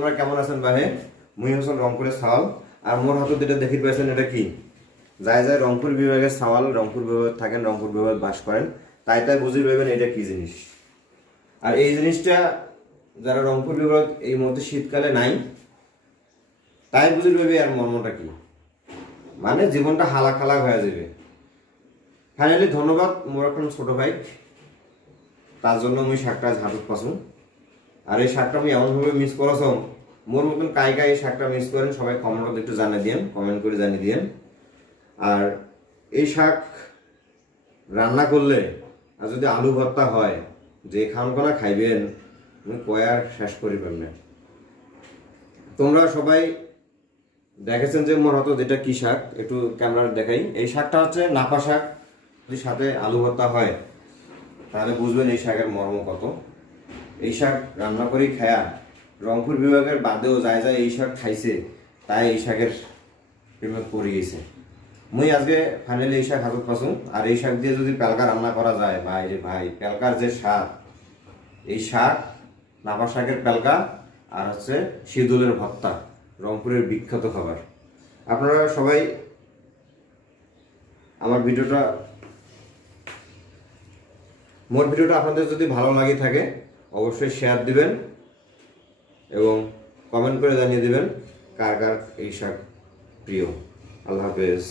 তোমরা কেমন আছেন বাহে? মুই হোসেন রংপুরের সাওয়াল। আর মোর হাতে যেটা দেখি পেয়েছেন এটা কি? যাই যাই রংপুর বিভাগের সাওয়াল, রংপুর বিভাগে থাকেন, রংপুর বিভাগে বাস করেন, তাই তাই বুঝে পাবেন এটা কি জিনিস। আর এই জিনিসটা যারা রংপুর বিভাগ এই মুহূর্তে শীতকালে নাই, তাই বুঝে পাবে আর মর্মটা কি। মানে জীবনটা হালাক হালাক হয়ে যাবে। ফাইনালি ধন্যবাদ মোর এখন ছোট ভাই, তার জন্য আমি শাকটা ঝাঁটুক পাসুন। আর এই শাকটা আমি এমনভাবে মিস করেছ, মোর মতন কাই কাই এই শাকটা মিস করেন সবাই কমেন্ট একটু জানিয়ে দিন, কমেন্ট করে জানিয়ে দিন। আর এই শাক রান্না করলে আর যদি আলু ভর্তা হয়, যে খানকোনা খাইবেন আমি কয় আর শেষ করিবেন না। তোমরা সবাই দেখেছেন যে মোর হতো যেটা কি শাক, একটু ক্যামেরা দেখাই। এই শাকটা হচ্ছে নাপা শাক। যদি সাথে আলু ভর্তা হয় তাহলে বুঝবেন এই শাকের মর্ম কত। এই শাক রান্না করি খায়া রংপুর বিভাগের বাদেও যায় যায় এই শাক খাইছে, তাই এই শাকের প্রেমে পড়ে গেছে। মুই আজকে ফাইনালি এই শাক হাতত পাসুম। আর এই শাক দিয়ে যদি পেলকা রান্না করা যায়, ভাই রে ভাই, পেলকার যে শাক, এই শাক নাপা শাকের পেলকা আর হচ্ছে শিদুলের ভর্তা, রংপুরের বিখ্যাত খাবার। আপনারা সবাই আমার ভিডিওটা, মোর ভিডিওটা আপনাদের যদি ভালো লাগে থাকে অবশ্যই শেয়ার দিবেন এবং কমেন্ট করে জানিয়ে দিবেন কার কার এই শাক প্রিয়। আল্লাহ হাফেজ।